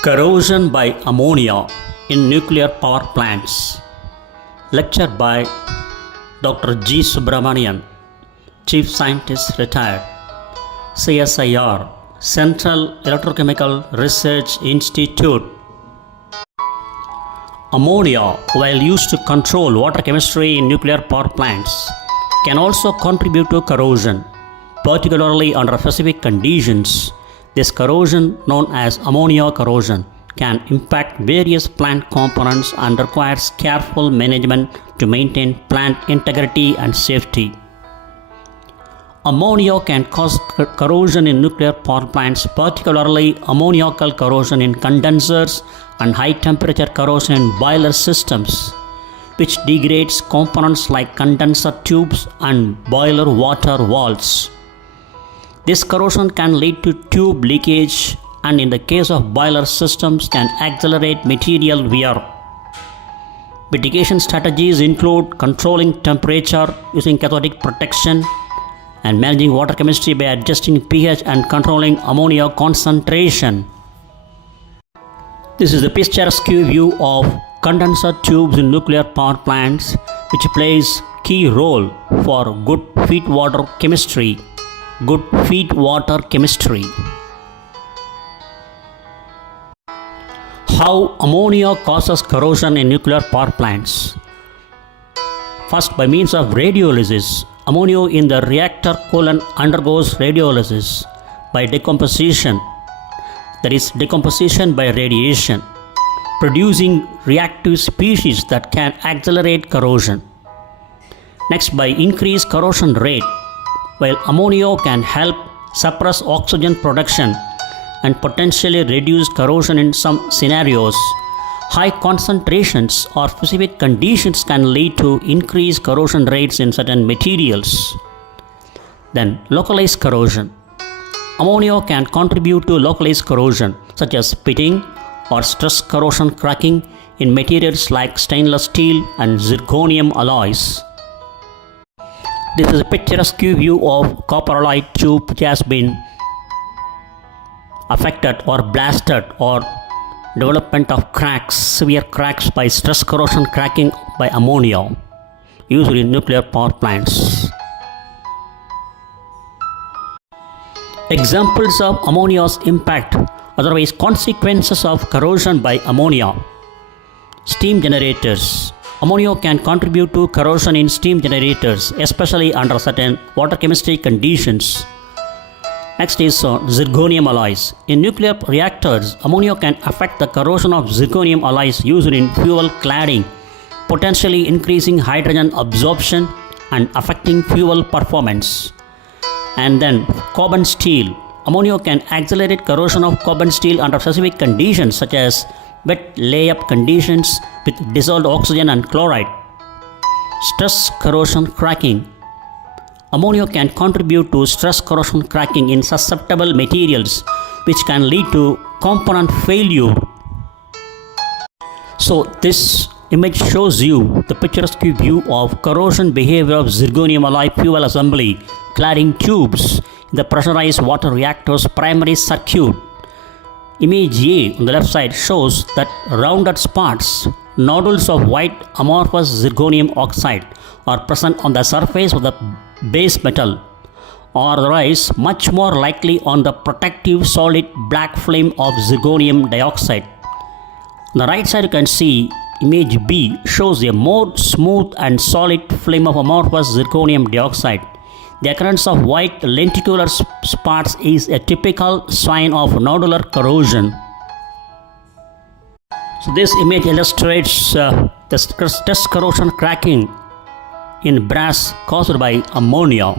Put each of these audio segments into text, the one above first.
Corrosion by ammonia in nuclear power plants. Lecture by Dr.G.Subramanian, Chief Scientist Retired, CSIR, Central Electrochemical Research Institute. Ammonia, while used to control water chemistry in nuclear power plants, can also contribute to corrosion, particularly under specific conditions. This corrosion, known as ammonia corrosion, can impact various plant components and requires careful management to maintain plant integrity and safety. Ammonia can cause corrosion in nuclear power plants, particularly ammoniacal corrosion in condensers and high temperature corrosion in boiler systems, which degrades components like condenser tubes and boiler water valves. This corrosion can lead to tube leakage and in the case of boiler systems can accelerate material wear. Mitigation strategies include controlling temperature using cathodic protection and managing water chemistry by adjusting pH and controlling ammonia concentration. This is a picturesque view of condenser tubes in nuclear power plants, which plays key role for good feed water chemistry. How ammonia causes corrosion in nuclear power plants? First, by means of radiolysis, ammonia in the reactor coolant undergoes radiolysis by decomposition, that is, decomposition by radiation, producing reactive species that can accelerate corrosion. Next, by increased corrosion rate, while ammonia can help suppress oxygen production and potentially reduce corrosion in some scenarios, high concentrations or specific conditions can lead to increased corrosion rates in certain materials. Then, localized corrosion. Ammonia can contribute to localized corrosion, such as pitting or stress corrosion cracking in materials like stainless steel and zirconium alloys. This is a picturesque view of copper alloy tube which has been affected or blasted or development of cracks, severe cracks by stress corrosion cracking by ammonia used in nuclear power plants. Examples of ammonia's impact, otherwise consequences of corrosion by ammonia. Steam generators. Ammonia can contribute to corrosion in steam generators, especially under certain water chemistry conditions. Next is zirconium alloys. In nuclear reactors, ammonia can affect the corrosion of zirconium alloys used in fuel cladding, potentially increasing hydrogen absorption and affecting fuel performance. And then carbon steel. Ammonia can accelerate corrosion of carbon steel under specific conditions such as wet layup conditions with dissolved oxygen and chloride. Stress corrosion cracking. Ammonia can contribute to stress corrosion cracking in susceptible materials, which can lead to component failure. So this image shows you the picturesque view of corrosion behavior of zirconium alloy fuel assembly cladding tubes in the pressurized water reactor's primary circuit. Image A on the left side shows that rounded spots, nodules of white amorphous zirconium oxide, are present on the surface of the base metal, or otherwise much more likely on the protective solid black film of zirconium dioxide. On the right side you can see image B shows a more smooth and solid film of amorphous zirconium dioxide. The occurrence of white lenticular spots is a typical sign of nodular corrosion. So this image illustrates the stress corrosion cracking in brass caused by ammonia.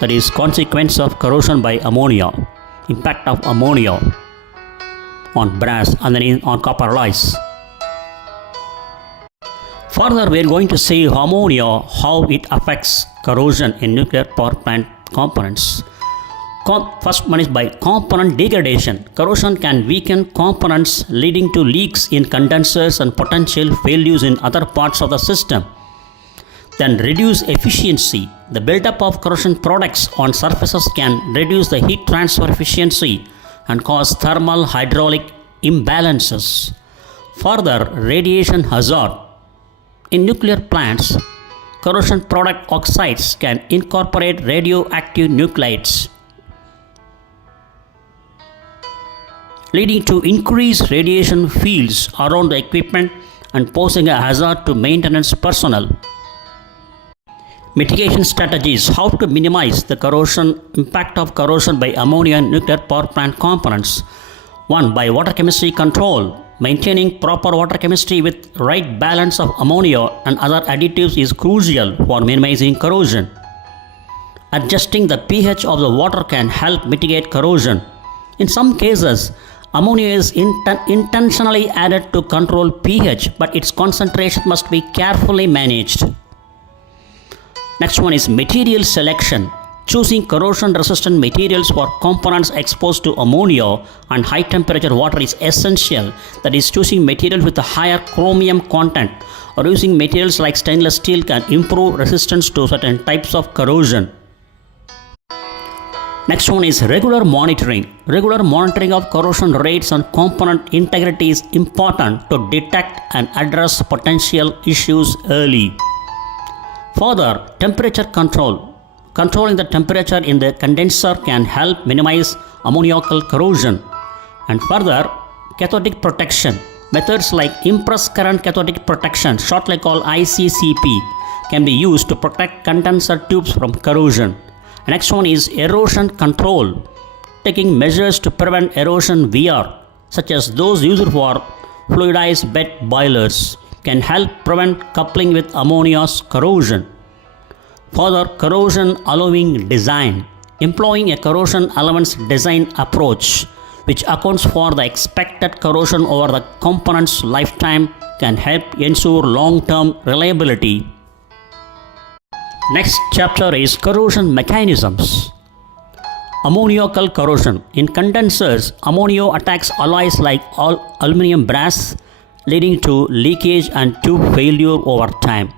That is consequence of corrosion by ammonia, impact of ammonia on brass and then on copper alloys. Further, we are going to see ammonia, how it affects corrosion in nuclear power plant components. First one is by component degradation. Corrosion can weaken components, leading to leaks in condensers and potential failures in other parts of the system. Then reduce efficiency. The buildup of corrosion products on surfaces can reduce the heat transfer efficiency and cause thermal hydraulic imbalances. Further, radiation hazard. In nuclear plants, corrosion product oxides can incorporate radioactive nuclides, leading to increased radiation fields around the equipment and posing a hazard to maintenance personnel. Mitigation strategies: how to minimize the impact of corrosion by ammonia in nuclear power plant components. 1. By water chemistry control. Maintaining proper water chemistry with right balance of ammonia and other additives is crucial for minimizing corrosion. Adjusting the pH of the water can help mitigate corrosion. In some cases, ammonia is intentionally added to control pH, but its concentration must be carefully managed. Next one is material selection. Choosing corrosion resistant materials for components exposed to ammonia and high temperature water is essential. That is, choosing materials with a higher chromium content or using materials like stainless steel can improve resistance to certain types of corrosion. Next one is regular monitoring. Regular monitoring of corrosion rates and component integrity is important to detect and address potential issues early. Further, temperature control. Controlling the temperature in the condenser can help minimize ammoniacal corrosion. And further, cathodic protection. Methods like impulse current cathodic protection, shortly called ICCP, can be used to protect condenser tubes from corrosion. Next one is erosion control. Taking measures to prevent erosion wear, such as those used for fluidized bed boilers, can help prevent coupling with ammonia's corrosion. Further, corrosion allowing design. Employing a corrosion allowance design approach, which accounts for the expected corrosion over the component's lifetime, can help ensure long-term reliability. Next chapter is corrosion mechanisms. Ammoniacal corrosion. In condensers, ammonia attacks alloys like aluminum brass, leading to leakage and tube failure over time.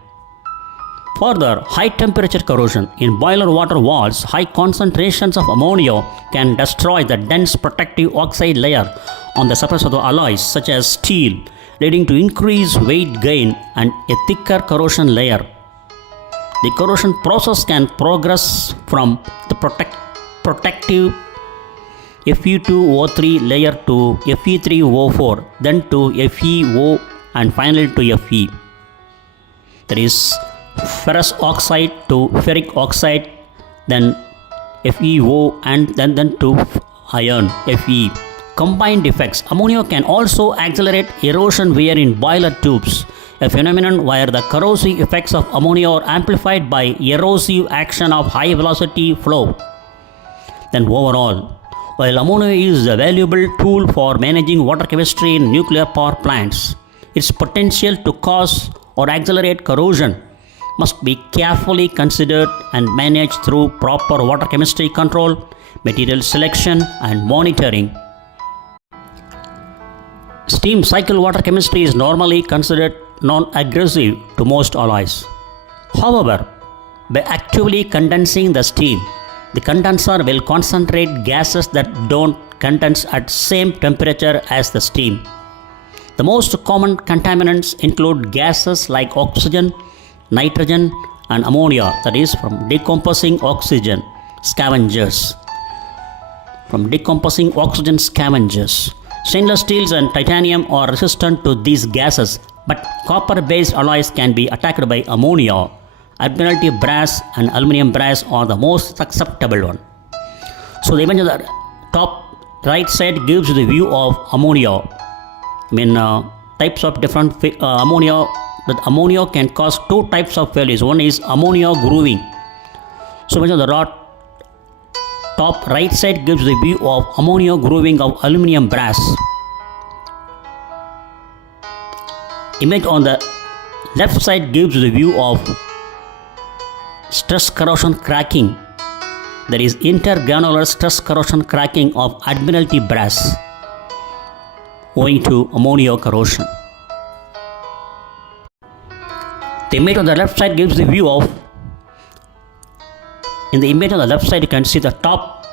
Further, high temperature corrosion. In boiler water valves, high concentrations of ammonia can destroy the dense protective oxide layer on the surface of the alloys, such as steel, leading to increased weight gain and a thicker corrosion layer. The corrosion process can progress from the protective Fe2O3 layer to Fe3O4, then to FeO, and finally to Fe. That is ferrous oxide to ferric oxide, then FeO, and then to iron, Fe. Combined effects. Ammonia can also accelerate erosion wear in boiler tubes, a phenomenon where the corrosive effects of ammonia are amplified by erosive action of high velocity flow. Then overall, while ammonia is a valuable tool for managing water chemistry in nuclear power plants, its potential to cause or accelerate corrosion must be carefully considered and managed through proper water chemistry control, material selection, and monitoring. Steam cycle water chemistry is normally considered non-aggressive to most alloys. However, by actively condensing the steam, the condenser will concentrate gases that don't condense at same temperature as the steam. The most common contaminants include gases like oxygen, nitrogen, and ammonia, that is from decomposing oxygen scavengers. Stainless steels and titanium are resistant to these gases, but copper-based alloys can be attacked by ammonia. Admiralty brass and aluminum brass are the most susceptible one. So the image on the top right side gives you the view of ammonia. Types of different ammonia. That ammonia can cause two types of failures. One is ammonia grooving. So image on the top right side gives the view of ammonia grooving of aluminum brass. Image on the left side gives the view of stress corrosion cracking, that is intergranular stress corrosion cracking of Admiralty brass owing to ammonia corrosion. The image on the left side gives the view of, in the image on the left side you can see the top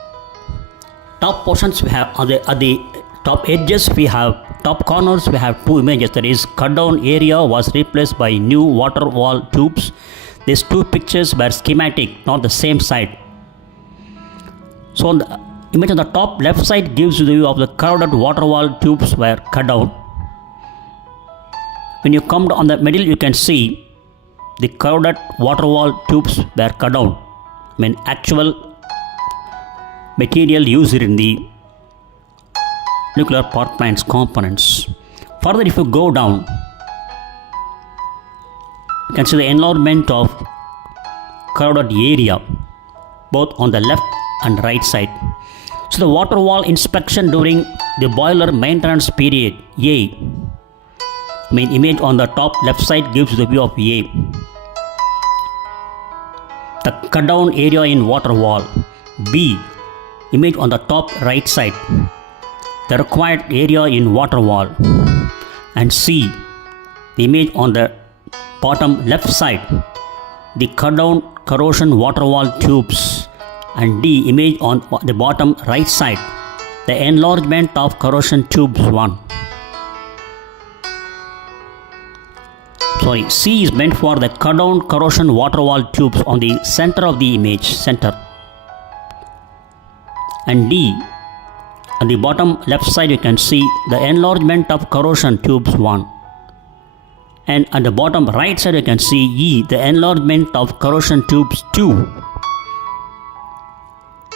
top portions we have at the top edges we have top corners we have two images, that is cut down area was replaced by new water wall tubes. These two pictures were schematic, not the same side. So the image on the top left side gives you the view of the crowded water wall tubes were cut down. When you come on the middle, you can see the crowded water wall tubes were cut down. I mean actual material used in the nuclear power plant's components. Further, if you go down, you can see the enlargement of crowded area both on the left and right side. So the water wall inspection during the boiler maintenance period A. Image on the top left side gives the view of A. The cut down area in water wall. B. Image on the top right side. The required area in water wall. And C. The image on the bottom left side. The cut down corrosion water wall tubes. And D. Image on the bottom right side. The enlargement of corrosion tubes 1. C is meant for the cut down corrosion water wall tubes on the center of the image, center. And D, on the bottom left side you can see the enlargement of corrosion tubes 1. And at the bottom right side you can see E, the enlargement of corrosion tubes 2.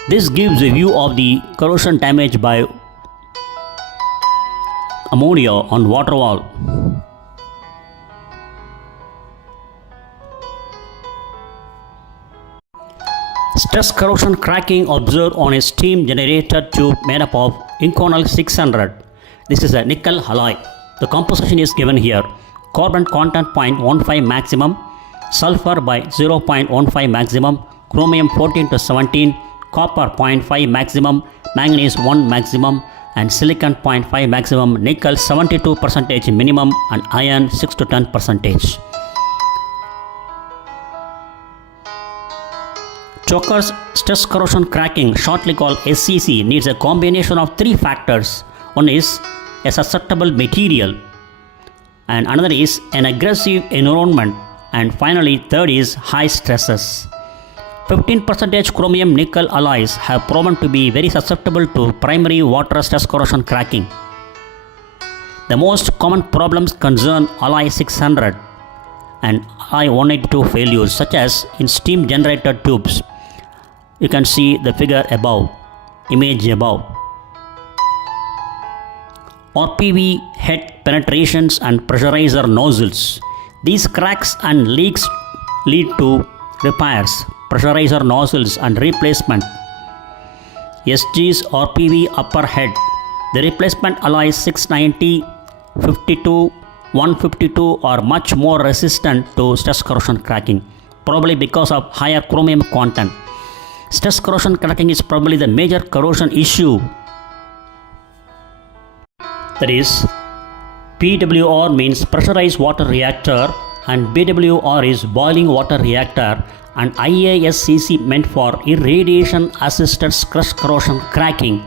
This gives a view of the corrosion damage by ammonia on water wall. Stress corrosion cracking observed on a steam generator tube made up of Inconel 600. This is a nickel alloy. The composition is given here. Carbon content 0.15 maximum, sulfur by 0.15 maximum, chromium 14 to 17, copper 0.5 maximum, manganese 1 maximum, and silicon 0.5 maximum, nickel 72% minimum, and iron 6 to 10%. Choker's stress corrosion cracking, shortly called SCC, needs a combination of three factors. One is a susceptible material, and another is an aggressive environment, and finally third is high stresses. 15% chromium nickel alloys have proven to be very susceptible to primary water stress corrosion cracking. The most common problems concern alloy 600 and alloy 182 failures, such as in steam generator tubes. You can see the figure above, image above. RPV head penetrations and pressurizer nozzles. These cracks and leaks lead to repairs, pressurizer nozzles and replacement. SG's RPV upper head. The replacement alloys 690, 52, 152 are much more resistant to stress corrosion cracking, probably because of higher chromium content. Stress corrosion cracking is probably the major corrosion issue. That is, PWR means pressurized water reactor and BWR is boiling water reactor, and IASCC meant for irradiation assisted stress corrosion cracking.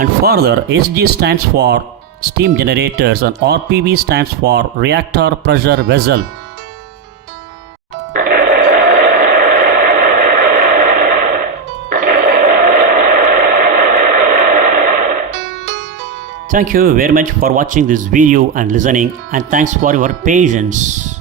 And further, SG stands for steam generators and RPV stands for reactor pressure vessel. Thank you very much for watching this video and listening, and thanks for your patience.